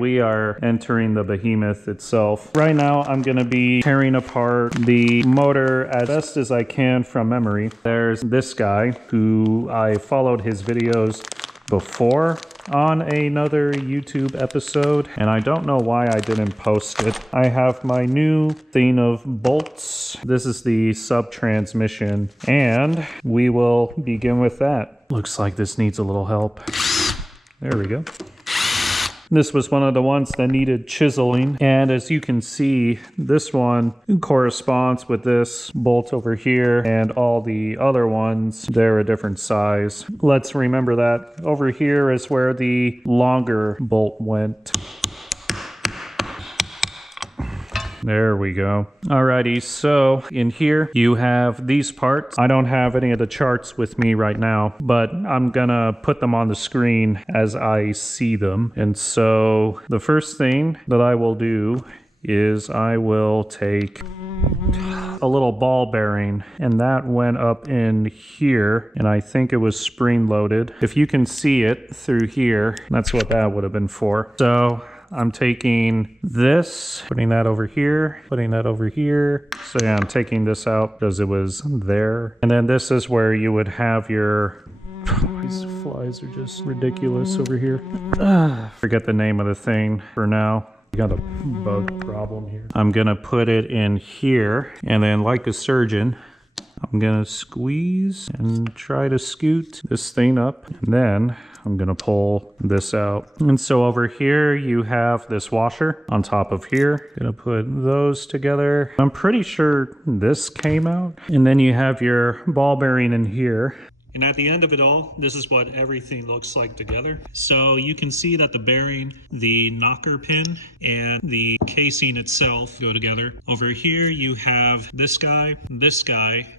we are entering the behemoth itself. Right now, I'm gonna be tearing apart the motor as best as I can from memory. There's this guy who I followed his videos before on another YouTube episode, and I don't know why I didn't post it. I have my new thing of bolts. This is the sub transmission, and we will begin with that. Looks like this needs a little help. There we go. This was one of the ones that needed chiseling, and as you can see, this one corresponds with this bolt over here, and all the other ones, they're a different size. Let's remember that. Over here is where the longer bolt went. There we go. Alrighty, so in here you have these parts. I don't have any of the charts with me right now, but I'm gonna put them on the screen as I see them. And so the first thing that I will do is I will take a little ball bearing, and that went up in here, and I think it was spring loaded. If you can see it through here, that's what that would have been for. So I'm taking this, putting that over here, putting that over here. So yeah, I'm taking this out because it was there. And then this is where you would have your... These flies are just ridiculous over here. Forget the name of the thing for now. We got a bug problem here. I'm gonna put it in here, and then like a surgeon, I'm gonna squeeze and try to scoot this thing up, and then I'm gonna pull this out. And so over here you have this washer on top of here. Gonna put those together. I'm pretty sure this came out. And then you have your ball bearing in here. And at the end of it all, this is what everything looks like together. So you can see that the bearing, the knocker pin, and the casing itself go together. Over here you have this guy,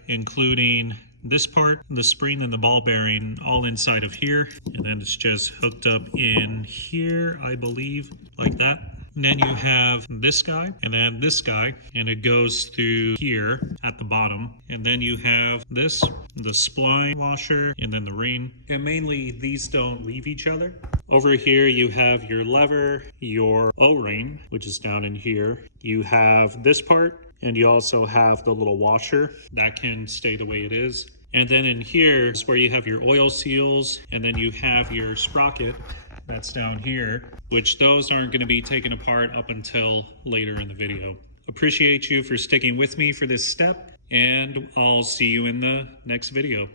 including this part, the spring and the ball bearing, all inside of here. And then it's just hooked up in here, I believe, like that. And then you have this guy, and then this guy, and it goes through here at the bottom. And then you have this, the spline washer, and then the ring. And mainly these don't leave each other. Over here you have your lever, your O-ring, which is down in here. You have this part, and you also have the little washer that can stay the way it is. And then in here is where you have your oil seals, and then you have your sprocket that's down here, which those aren't going to be taken apart up until later in the video. Appreciate you for sticking with me for this step, and I'll see you in the next video.